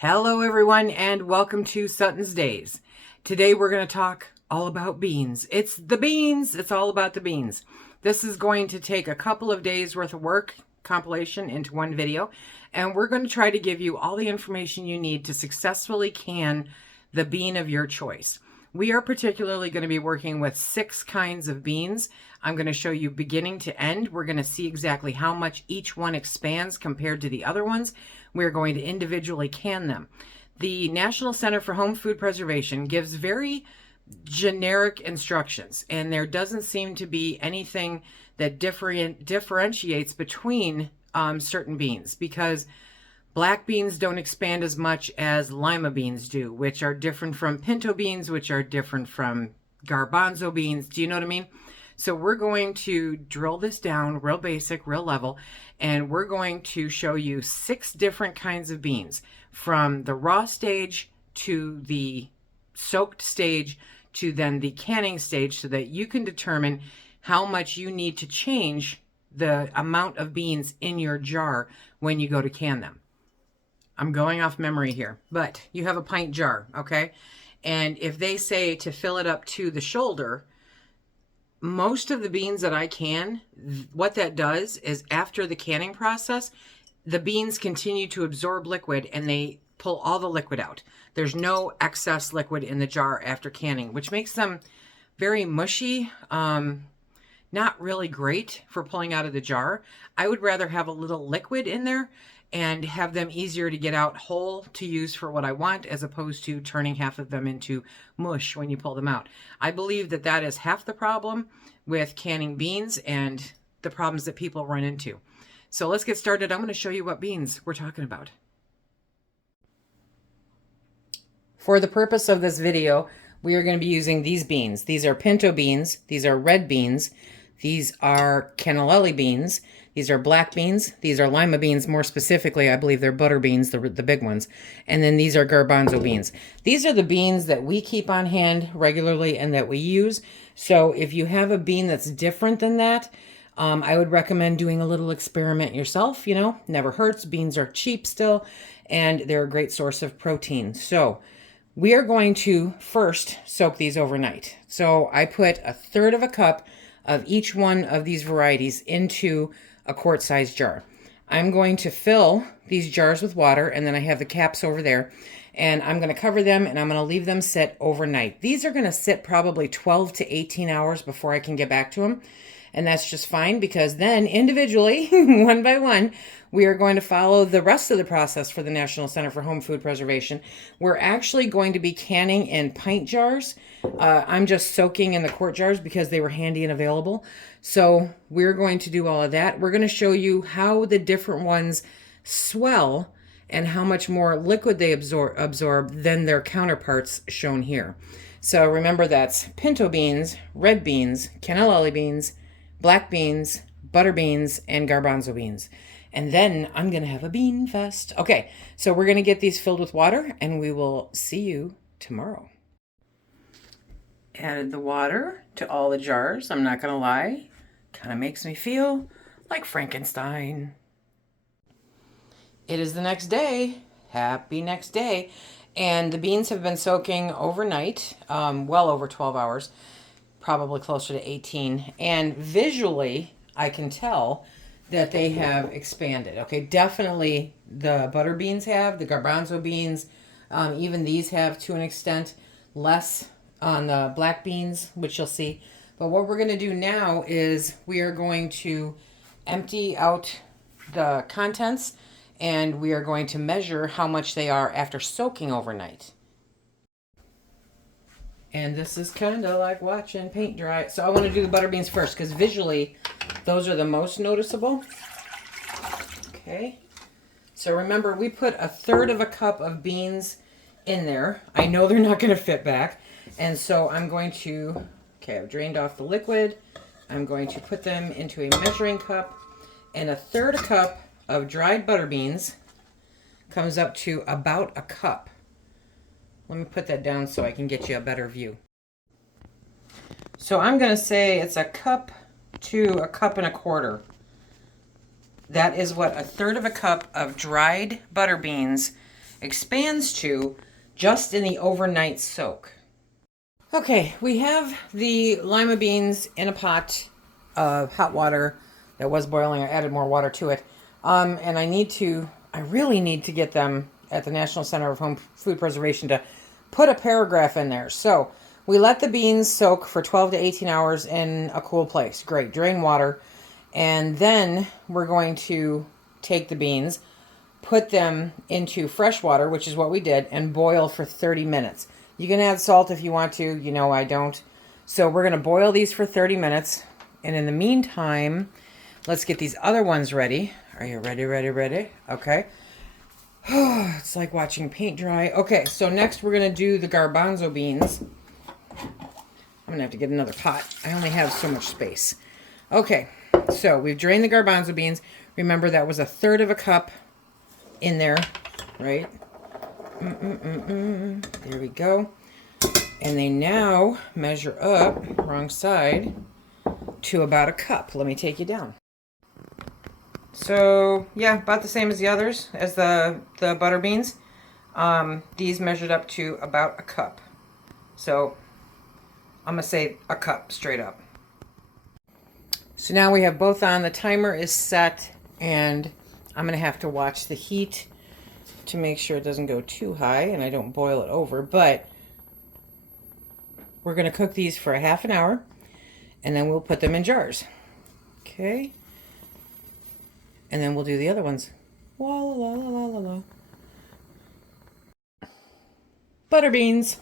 Hello everyone and welcome to SuttonsDaze. Today we're going to talk all about beans. It's the beans. It's all about the beans. This is going to take a couple of days worth of work compilation into one video, and we're going to try to give you all the information you need to successfully can the bean of your choice. We are particularly going to be working with 6 kinds of beans. I'm going to show you beginning to end. We're going to see exactly how much each one expands compared to the other ones. We're going to individually can them. The National Center for Home Food Preservation gives very generic instructions, and there doesn't seem to be anything that differentiates between certain beans, because black beans don't expand as much as lima beans do, which are different from pinto beans, which are different from garbanzo beans. Do you know what I mean? So we're going to drill this down real basic, real level, and we're going to show you 6 different kinds of beans, from the raw stage to the soaked stage to then the canning stage, so that you can determine how much you need to change the amount of beans in your jar when you go to can them. I'm going off memory here, but you have a pint jar, okay? And if they say to fill it up to the shoulder, most of the beans that I can, what that does is after the canning process, the beans continue to absorb liquid and they pull all the liquid out. There's no excess liquid in the jar after canning, which makes them very mushy, not really great for pulling out of the jar. I would rather have a little liquid in there and have them easier to get out whole to use for what I want, as opposed to turning half of them into mush when you pull them out. I believe that that is half the problem with canning beans and the problems that people run into. So let's get started. I'm going to show you what beans we're talking about. For the purpose of this video, we are going to be using these beans. These are pinto beans. These are red beans. These are cannellini beans. These are black beans. These are lima beans. More specifically, I believe they're butter beans, the big ones. And then these are garbanzo beans. These are the beans that we keep on hand regularly and that we use. So if you have a bean that's different than that, I would recommend doing a little experiment yourself. You know, never hurts. Beans are cheap still, and they're a great source of protein. So we are going to first soak these overnight. So I put 1/3 cup of each one of these varieties into a quart-sized jar. I'm going to fill these jars with water, and then I have the caps over there, and I'm going to cover them and I'm going to leave them sit overnight. These are going to sit probably 12 to 18 hours before I can get back to them. And that's just fine, because then individually, one by one, we are going to follow the rest of the process for the National Center for Home Food Preservation. We're actually going to be canning in pint jars. I'm just soaking in the quart jars because they were handy and available. So we're going to do all of that. We're going to show you how the different ones swell and how much more liquid they absorb than their counterparts shown here. So remember, that's pinto beans, red beans, cannellini beans, black beans, butter beans, and garbanzo beans. And then I'm going to have a bean fest. Okay, so we're going to get these filled with water, and we will see you tomorrow. Added the water to all the jars. I'm not going to lie. Kind of makes me feel like Frankenstein. It is the next day. Happy next day. And the beans have been soaking overnight, well over 12 hours. Probably closer to 18, and visually I can tell that they have expanded. Okay, definitely the butter beans have, the garbanzo beans, even these have to an extent, less on the black beans, which you'll see. But what we're going to do now is we are going to empty out the contents, and we are going to measure how much they are after soaking overnight. And this is kind of like watching paint dry. So I want to do the butter beans first, because visually those are the most noticeable. Okay. So remember, we put 1/3 cup of beans in there. I know they're not going to fit back. And so I'm going to, okay, I've drained off the liquid. I'm going to put them into a measuring cup. And 1/3 cup of dried butter beans comes up to about a cup. Let me put that down so I can get you a better view. So I'm going to say it's 1 cup to 1.25 cups. That is what 1/3 cup of dried butter beans expands to just in the overnight soak. Okay, we have the lima beans in a pot of hot water that was boiling. I added more water to it. And I really need to get them at the National Center of Home Food Preservation to put a paragraph in there. So we let the beans soak for 12 to 18 hours in a cool place. Great, drain water. And then we're going to take the beans, put them into fresh water, which is what we did, and boil for 30 minutes. You can add salt if you want to. You know I don't. So we're going to boil these for 30 minutes. And in the meantime, let's get these other ones ready. Are you ready, ready, ready? Okay. It's like watching paint dry. Okay, so next we're going to do the garbanzo beans. I'm going to have to get another pot. I only have so much space. Okay, so we've drained the garbanzo beans. Remember, that was 1/3 of a cup in there, right? There we go. And they now measure up, wrong side, to about a cup. Let me take you down. So, yeah, about the same as the others, as the butter beans. These measured up to about a cup. So, I'm going to say a cup straight up. So now we have both on. The timer is set, and I'm going to have to watch the heat to make sure it doesn't go too high and I don't boil it over. But we're going to cook these for a half an hour, and then we'll put them in jars. Okay. And then we'll do the other ones. La la la la la la. Butter beans.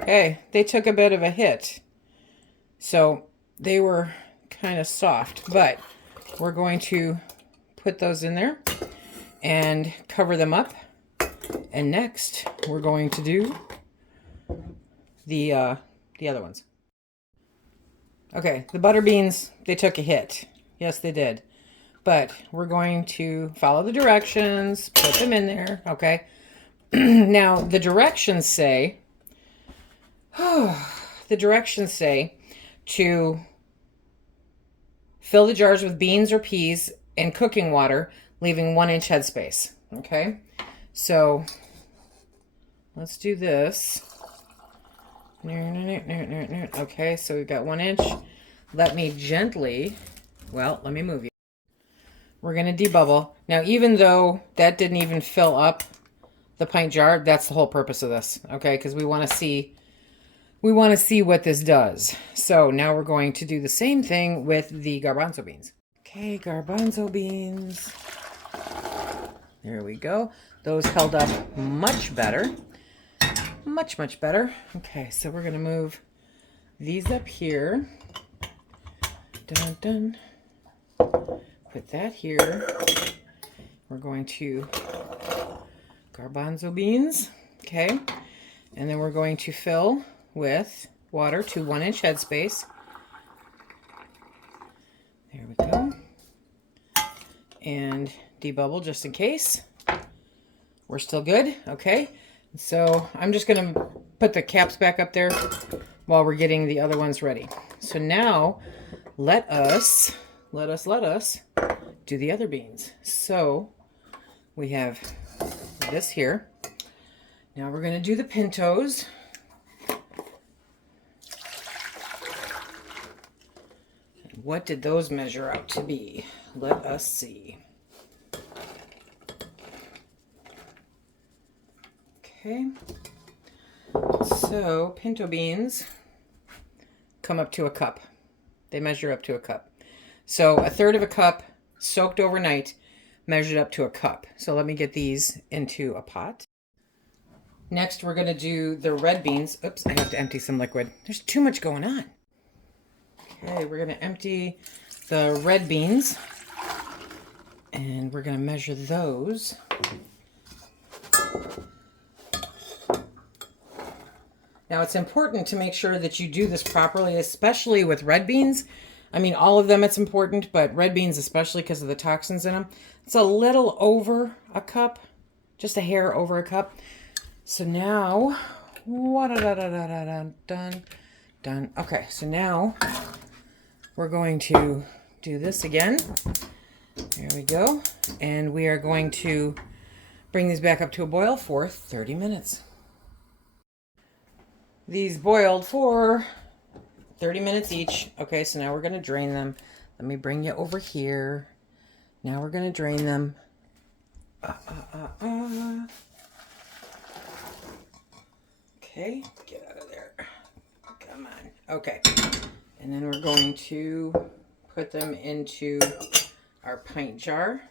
Okay, they took a bit of a hit. So they were kind of soft, but we're going to put those in there and cover them up. And next, we're going to do the other ones. Okay, the butter beans, they took a hit. Yes, they did. But we're going to follow the directions, put them in there, okay? Now, the directions say to fill the jars with beans or peas and cooking water, leaving 1-inch headspace, okay? So, let's do this. Okay, so we've got 1 inch. Let me move you. We're going to debubble. Now, even though that didn't even fill up the pint jar, that's the whole purpose of this, okay? Because we want to see what this does. So now we're going to do the same thing with the garbanzo beans. Okay, garbanzo beans. There we go. Those held up much better. Much, much better. Okay, so we're going to move these up here. Dun, dun. Put that here. We're going to garbanzo beans. Okay. And then we're going to fill with water to 1-inch headspace. There we go. And debubble just in case. We're still good. Okay. So I'm just going to put the caps back up there while we're getting the other ones ready. So now let us do the other beans. So we have this here. Now we're going to do the pintos. What did those measure out to be? Let us see. Okay, so pinto beans come up to a cup. They measure up to a cup. So 1/3 of a cup soaked overnight measured up to a cup. So let me get these into a pot. Next, we're going to do the red beans. Oops, I have to empty some liquid. There's too much going on. Okay, we're going to empty the red beans. And we're going to measure those. Now, it's important to make sure that you do this properly, especially with red beans. I mean, all of them it's important, but red beans especially because of the toxins in them. It's a little over a cup, just a hair over a cup. So now, done. Okay, so now we're going to do this again. There we go. And we are going to Bring these back up to a boil for 30 minutes. These boiled for 30 minutes each. Okay, so now we're going to drain them. Let me bring you over here. Now we're going to drain them. Okay, get out of there. Come on. Okay. And then we're going to put them into our pint jar.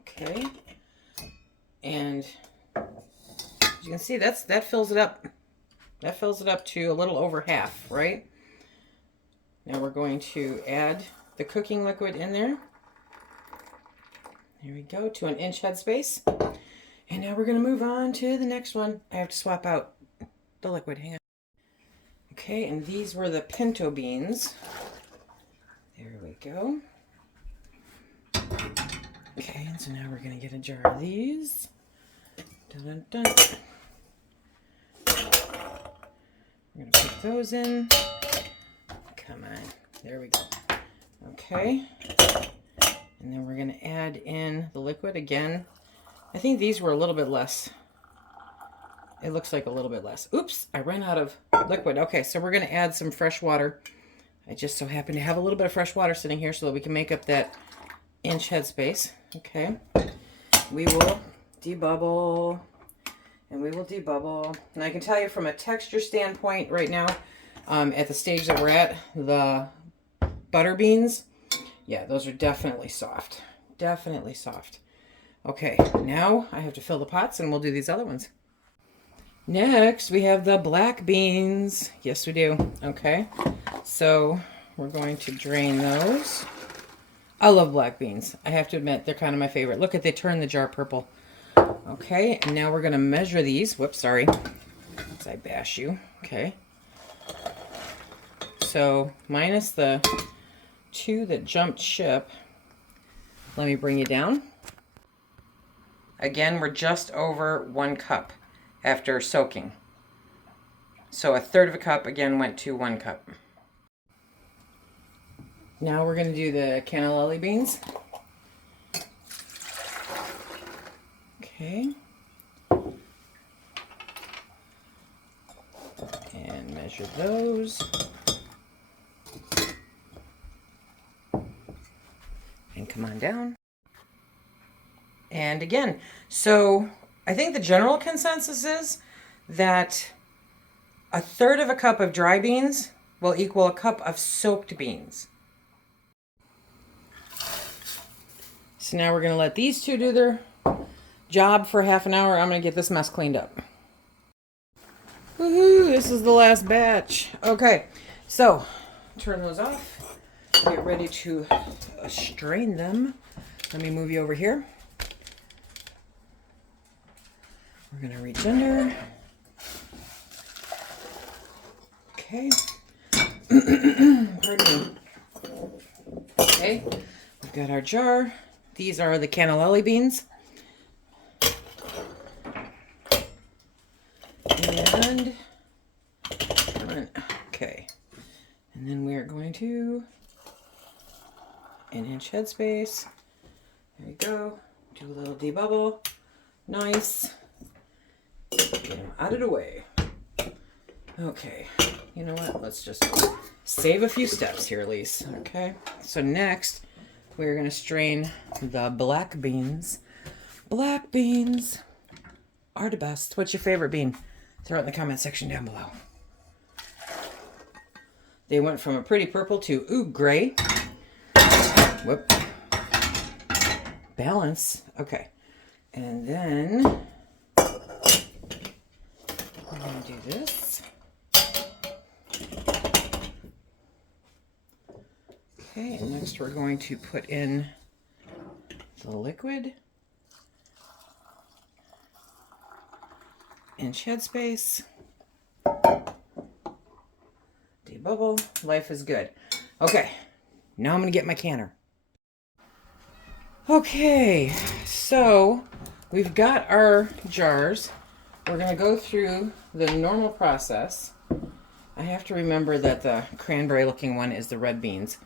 Okay. And as you can see, that fills it up. That fills it up to a little over half, right? Now we're going to add the cooking liquid in there. There we go, to an inch headspace. And now we're going to move on to the next one. I have to swap out the liquid. Hang on. Okay, and these were the pinto beans. There we go. Okay, and so now we're going to get a jar of these. Dun, dun, dun. We're going to put those in. Come on. There we go. Okay. And then we're going to add in the liquid again. I think these were a little bit less. It looks like a little bit less. Oops, I ran out of liquid. Okay, so we're going to add some fresh water. I just so happen to have a little bit of fresh water sitting here so that we can make up that inch headspace. Okay. We will debubble. And we will debubble. And I can tell you from a texture standpoint right now, at the stage that we're at, the butter beans, yeah, those are definitely soft. Definitely soft. Okay, now I have to fill the pots and we'll do these other ones. Next, we have the black beans. Yes, we do. Okay, so we're going to drain those. I love black beans. I have to admit, they're kind of my favorite. Look at, they turn the jar purple. Okay, and now we're going to measure these. Whoops, sorry. As I bash you. Okay. So, minus the 2 that jumped ship. Let me bring you down. Again, we're just over 1 cup after soaking. So, 1/3 of a cup, again, went to 1 cup. Now we're going to do the cannellini beans. Okay. And measure those. And come on down. And again, so I think the general consensus is that 1/3 of a cup of dry beans will equal a cup of soaked beans. So now we're going to let these two do their job for half an hour. I'm going to get this mess cleaned up. Woohoo! This is the last batch. Okay, so turn those off. Get ready to strain them. Let me move you over here. We're going to reach under. Okay. Pardon me. Okay, we've got our jar. These are the cannellini beans. And, okay. And then we are going to an inch headspace. There we go. Do a little debubble. Nice. Get them out of the way. Okay. You know what? Let's just save a few steps here, Elise. Okay. So next, we're going to strain the black beans. Black beans are the best. What's your favorite bean? Throw it in the comment section down below. They went from a pretty purple to, ooh, gray. Whoop. Balance. Okay. And then we're going to do this. Okay, and next we're going to put in the liquid. Inch headspace. Debubble. Life is good. Okay, now I'm going to get my canner. Okay, so we've got our jars. We're going to go through the normal process. I have to remember that the cranberry looking one is the red beans.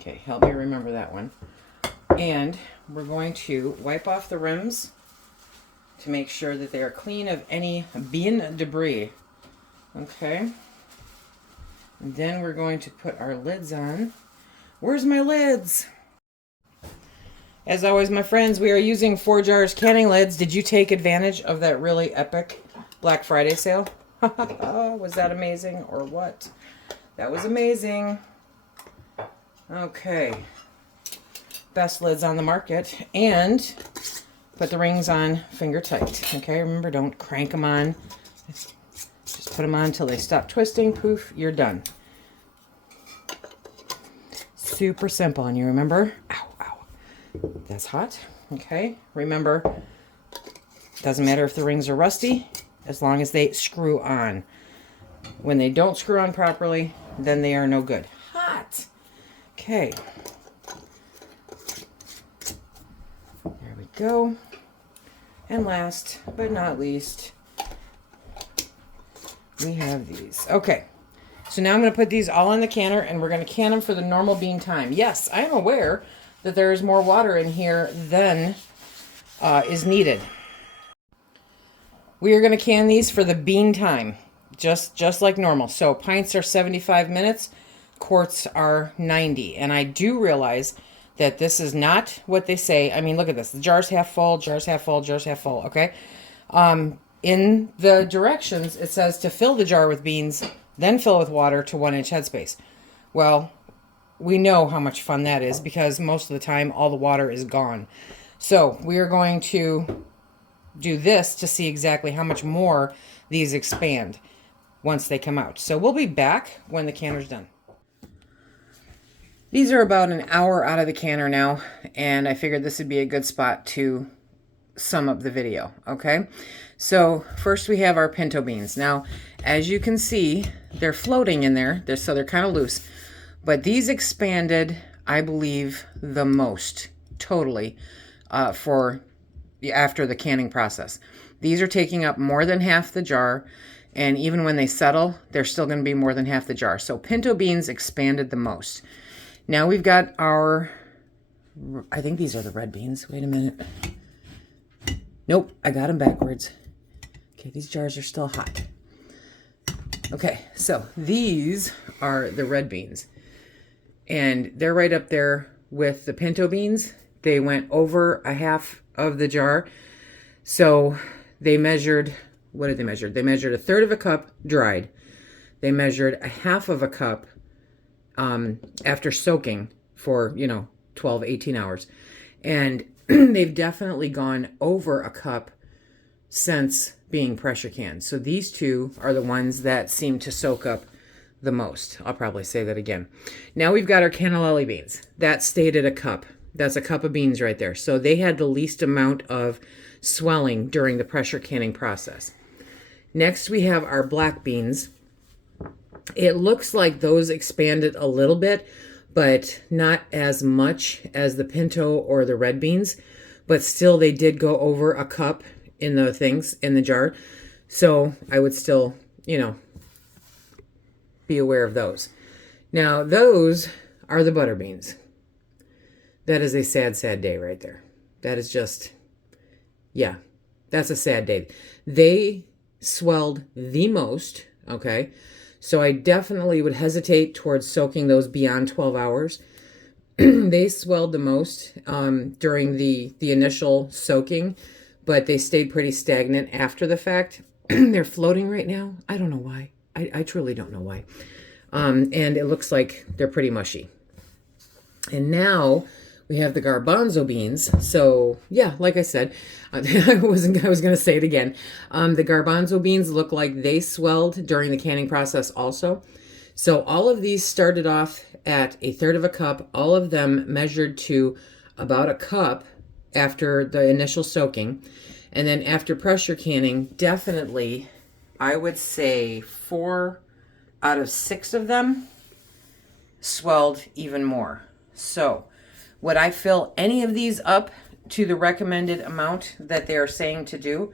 Okay, help me remember that one. And we're going to wipe off the rims to make sure that they are clean of any bean debris. Okay. And then we're going to put our lids on. Where's my lids? As always, my friends, we are using 4 jars canning lids. Did you take advantage of that really epic Black Friday sale? Was that amazing or what? That was amazing. Okay. Best lids on the market. And put the rings on finger tight. Okay, remember, don't crank them on. Just put them on until they stop twisting. Poof, you're done. Super simple. And you remember, ow, ow. That's hot. Okay, remember, doesn't matter if the rings are rusty, as long as they screw on. When they don't screw on properly, then they are no good. Hot. Okay. There we go. And last but not least, we have these. Okay. So now I'm going to put these all in the canner, and we're going to can them for the normal bean time. Yes, I am aware that there is more water in here than is needed. We are going to can these for the bean time, just like normal. So pints are 75 minutes, quarts are 90. And I do realize that this is not what they say. I mean, look at this. The jar's half full, jar's half full, jar's half full, okay? In the directions, it says to fill the jar with beans, then fill with water to 1-inch headspace. Well, we know how much fun that is because most of the time all the water is gone. So we are going to do this to see exactly how much more these expand once they come out. So we'll be back when the canner's done. These are about an hour out of the canner now, and I figured this would be a good spot to sum up the video, okay? So first we have our pinto beans. Now, as you can see, they're floating in there, so they're kind of loose, but these expanded, I believe, the most, totally, after the canning process. These are taking up more than half the jar, and even when they settle, they're still going to be more than half the jar. So pinto beans expanded the most. Now we've got our, I think these are the red beans. Wait a minute. Nope, I got them backwards. Okay, these jars are still hot. Okay, so these are the red beans. And they're right up there with the pinto beans. They went over a half of the jar. So they measured, what did they measure? They measured 1/3 of a cup dried. They measured a half of a cup after soaking for, 12, 18 hours. And they've definitely gone over a cup since being pressure canned. So these two are the ones that seem to soak up the most. I'll probably say that again. Now we've got our cannellini beans. That stayed at a cup. That's a cup of beans right there. So they had the least amount of swelling during the pressure canning process. Next we have our black beans. It looks like those expanded a little bit, but not as much as the pinto or the red beans. But still, they did go over a cup in the jar. So I would still, be aware of those. Now, those are the butter beans. That is a sad, sad day right there. That is just, yeah, that's a sad day. They swelled the most, okay? So I definitely would hesitate towards soaking those beyond 12 hours. They swelled the most during the initial soaking, but they stayed pretty stagnant after the fact. They're floating right now. I don't know why. I truly don't know why. And it looks like they're pretty mushy. And now we have the garbanzo beans. So yeah, like I said, I was going to say it again. The garbanzo beans look like they swelled during the canning process also. So all of these started off at 1/3 of a cup. All of them measured to about a cup after the initial soaking. And then after pressure canning, definitely, I would say 4 out of 6 of them swelled even more. So would I fill any of these up to the recommended amount that they are saying to do?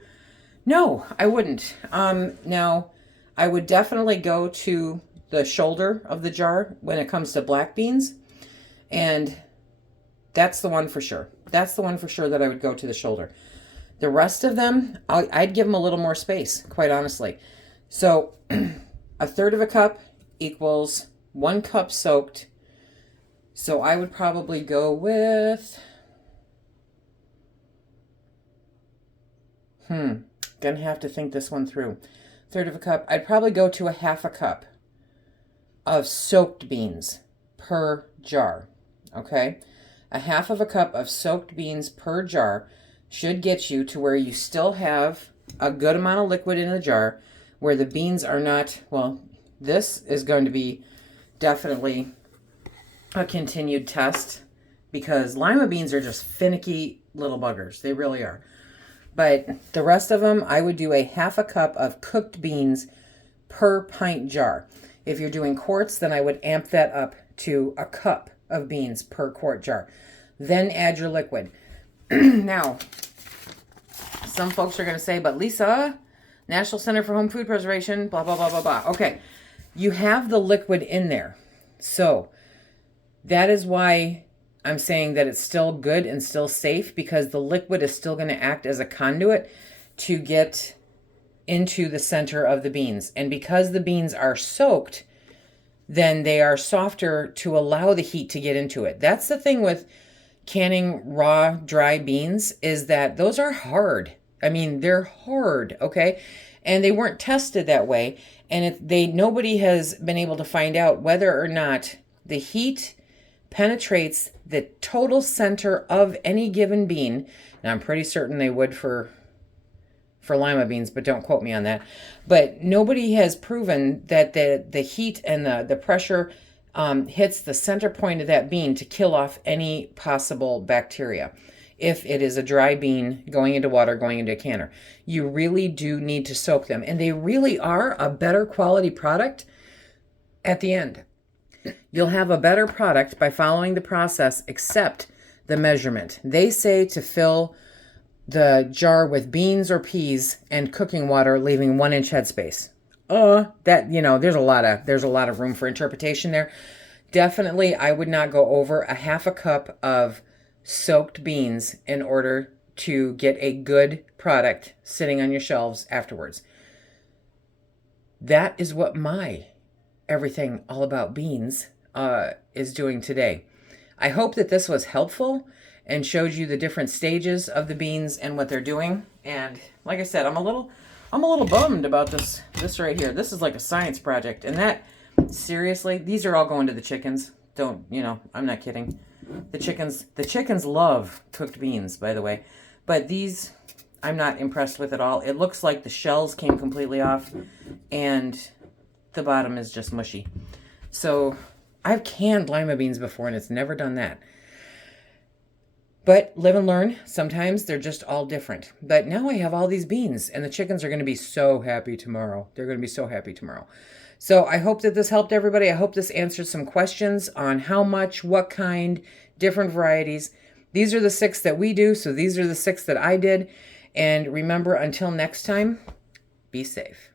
No, I wouldn't. Now, I would definitely go to the shoulder of the jar when it comes to black beans. And that's the one for sure. That's the one for sure that I would go to the shoulder. The rest of them, I'd give them a little more space, quite honestly. So a third of a cup equals 1 cup soaked. So I would probably go with, gonna have to think this one through. Third of a cup, I'd probably go to a half a cup of soaked beans per jar, okay? A half of a cup of soaked beans per jar should get you to where you still have a good amount of liquid in the jar, where the beans are not, well, this is going to be definitely a continued test because lima beans are just finicky little buggers. They really are. But the rest of them, I would do a half a cup of cooked beans per pint jar. If you're doing quarts, then I would amp that up to a cup of beans per quart jar. Then add your liquid. Now, some folks are going to say, but Lisa, National Center for Home Food Preservation, blah, blah, blah, blah, blah. Okay, you have the liquid in there. So that is why I'm saying that it's still good and still safe, because the liquid is still going to act as a conduit to get into the center of the beans. And because the beans are soaked, then they are softer to allow the heat to get into it. That's the thing with canning raw, dry beans, is that those are hard. I mean, they're hard, okay? And they weren't tested that way. And nobody has been able to find out whether or not the heat penetrates the total center of any given bean. And I'm pretty certain they would for lima beans, but don't quote me on that. But nobody has proven that the heat and the pressure hits the center point of that bean to kill off any possible bacteria. If it is a dry bean going into water, going into a canner, you really do need to soak them. And they really are a better quality product at the end. You'll have a better product by following the process, except the measurement. They say to fill the jar with beans or peas and cooking water, leaving 1 inch headspace. There's a lot of room for interpretation there. Definitely, I would not go over a half a cup of soaked beans in order to get a good product sitting on your shelves afterwards. That is what my everything all about beans is doing today. I hope that this was helpful and showed you the different stages of the beans and what they're doing. And like I said, I'm a little bummed about this right here. This is like a science project, and that, seriously, these are all going to the chickens. I'm not kidding. The chickens love cooked beans, by the way. But these, I'm not impressed with at all. It looks like the shells came completely off and the bottom is just mushy. So I've canned lima beans before and it's never done that. But live and learn. Sometimes they're just all different. But now I have all these beans and the chickens are going to be so happy tomorrow. They're going to be so happy tomorrow. So I hope that this helped everybody. I hope this answered some questions on how much, what kind, different varieties. These are the 6 that we do. So these are the 6 that I did. And remember, until next time, be safe.